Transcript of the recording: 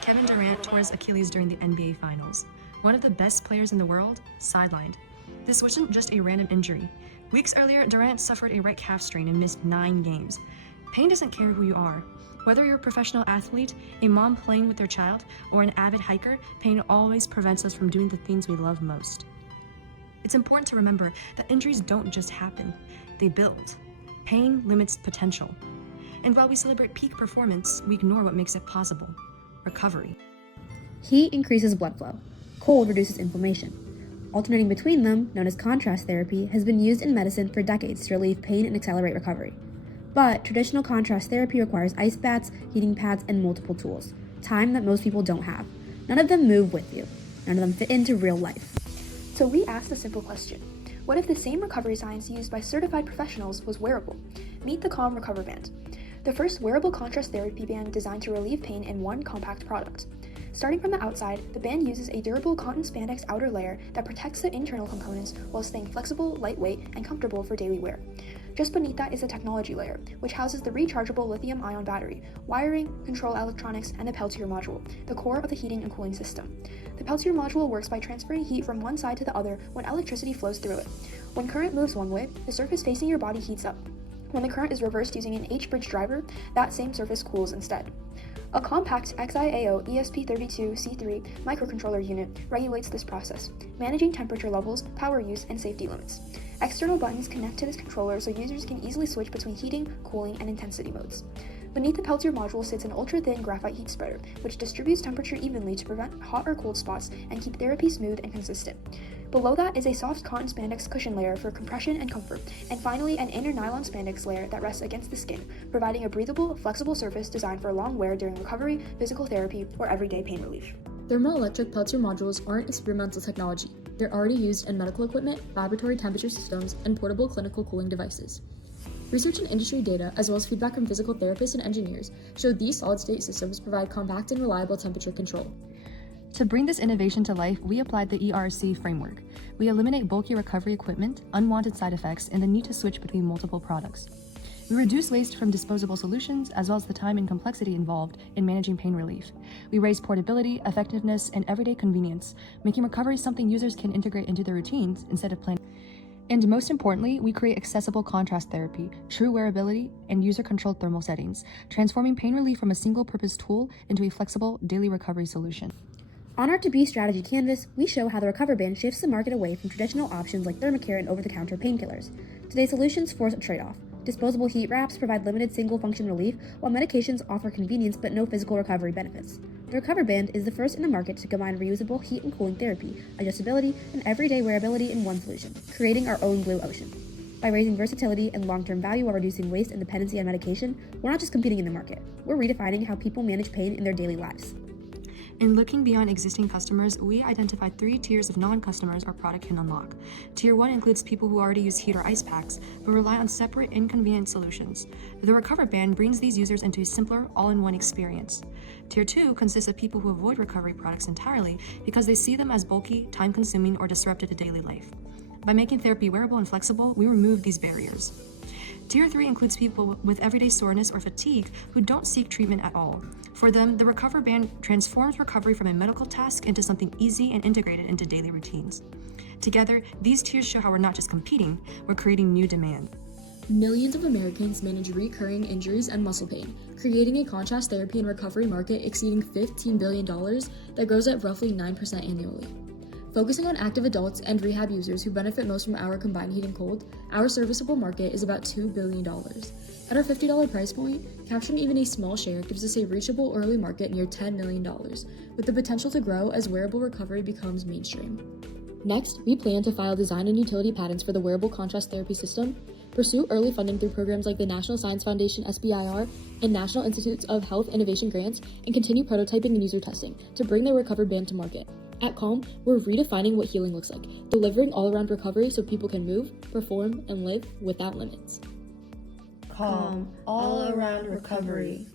Kevin Durant tore his Achilles during the NBA Finals. One of the best players in the world, sidelined. This wasn't just a random injury. Weeks earlier, Durant suffered a right calf strain and missed 9 games. Pain doesn't care who you are. Whether you're a professional athlete, a mom playing with their child, or an avid hiker, pain always prevents us from doing the things we love most. It's important to remember that injuries don't just happen, they build. Pain limits potential. And while we celebrate peak performance, we ignore what makes it possible: recovery. Heat increases blood flow. Cold reduces inflammation. Alternating between them, known as contrast therapy, has been used in medicine for decades to relieve pain and accelerate recovery. But traditional contrast therapy requires ice baths, heating pads, and multiple tools, time that most people don't have. None of them move with you. None of them fit into real life. So we asked a simple question. What if the same recovery science used by certified professionals was wearable? Meet the KALM ReCover Band, the first wearable contrast therapy band designed to relieve pain in one compact product. Starting from the outside, the band uses a durable cotton spandex outer layer that protects the internal components while staying flexible, lightweight, and comfortable for daily wear. Just beneath that is the technology layer, which houses the rechargeable lithium-ion battery, wiring, control electronics, and the Peltier module, the core of the heating and cooling system. The Peltier module works by transferring heat from one side to the other when electricity flows through it. When current moves one way, the surface facing your body heats up. When the current is reversed using an H-bridge driver, that same surface cools instead. A compact XIAO ESP32C3 microcontroller unit regulates this process, managing temperature levels, power use, and safety limits. External buttons connect to this controller so users can easily switch between heating, cooling, and intensity modes. Beneath the Peltier module sits an ultra-thin graphite heat spreader, which distributes temperature evenly to prevent hot or cold spots and keep therapy smooth and consistent. Below that is a soft cotton spandex cushion layer for compression and comfort, and finally an inner nylon spandex layer that rests against the skin, providing a breathable, flexible surface designed for long wear during recovery, physical therapy, or everyday pain relief. Thermoelectric Peltier modules aren't experimental technology. They're already used in medical equipment, laboratory temperature systems, and portable clinical cooling devices. Research and industry data, as well as feedback from physical therapists and engineers, show these solid-state systems provide compact and reliable temperature control. To bring this innovation to life, we applied the ERC framework. We eliminate bulky recovery equipment, unwanted side effects, and the need to switch between multiple products. We reduce waste from disposable solutions, as well as the time and complexity involved in managing pain relief. We raise portability, effectiveness, and everyday convenience, making recovery something users can integrate into their routines instead of planning. And most importantly, we create accessible contrast therapy, true wearability, and user-controlled thermal settings, transforming pain relief from a single-purpose tool into a flexible daily recovery solution. On our To Be strategy canvas, we show how the ReCover Band shifts the market away from traditional options like thermocare and over-the-counter painkillers. Today's solutions force a trade-off. Disposable heat wraps provide limited single-function relief, while medications offer convenience but no physical recovery benefits. The ReCover Band is the first in the market to combine reusable heat and cooling therapy, adjustability, and everyday wearability in one solution, creating our own blue ocean. By raising versatility and long-term value while reducing waste and dependency on medication, we're not just competing in the market, we're redefining how people manage pain in their daily lives. In looking beyond existing customers, we identified 3 tiers of non-customers our product can unlock. Tier 1 includes people who already use heat or ice packs, but rely on separate, inconvenient solutions. The ReCover Band brings these users into a simpler, all-in-one experience. Tier 2 consists of people who avoid recovery products entirely because they see them as bulky, time-consuming, or disruptive to daily life. By making therapy wearable and flexible, we remove these barriers. Tier 3 includes people with everyday soreness or fatigue who don't seek treatment at all. For them, the ReCover Band transforms recovery from a medical task into something easy and integrated into daily routines. Together, these tiers show how we're not just competing, we're creating new demand. Millions of Americans manage recurring injuries and muscle pain, creating a contrast therapy and recovery market exceeding $15 billion that grows at roughly 9% annually. Focusing on active adults and rehab users who benefit most from our combined heat and cold, our serviceable market is about $2 billion. At our $50 price point, capturing even a small share gives us a reachable early market near $10 million, with the potential to grow as wearable recovery becomes mainstream. Next, we plan to file design and utility patents for the wearable contrast therapy system, pursue early funding through programs like the National Science Foundation SBIR and National Institutes of Health Innovation grants, and continue prototyping and user testing to bring the ReCover Band to market. At KALM, we're redefining what healing looks like, delivering all-around recovery so people can move, perform, and live without limits. KALM, all-around recovery.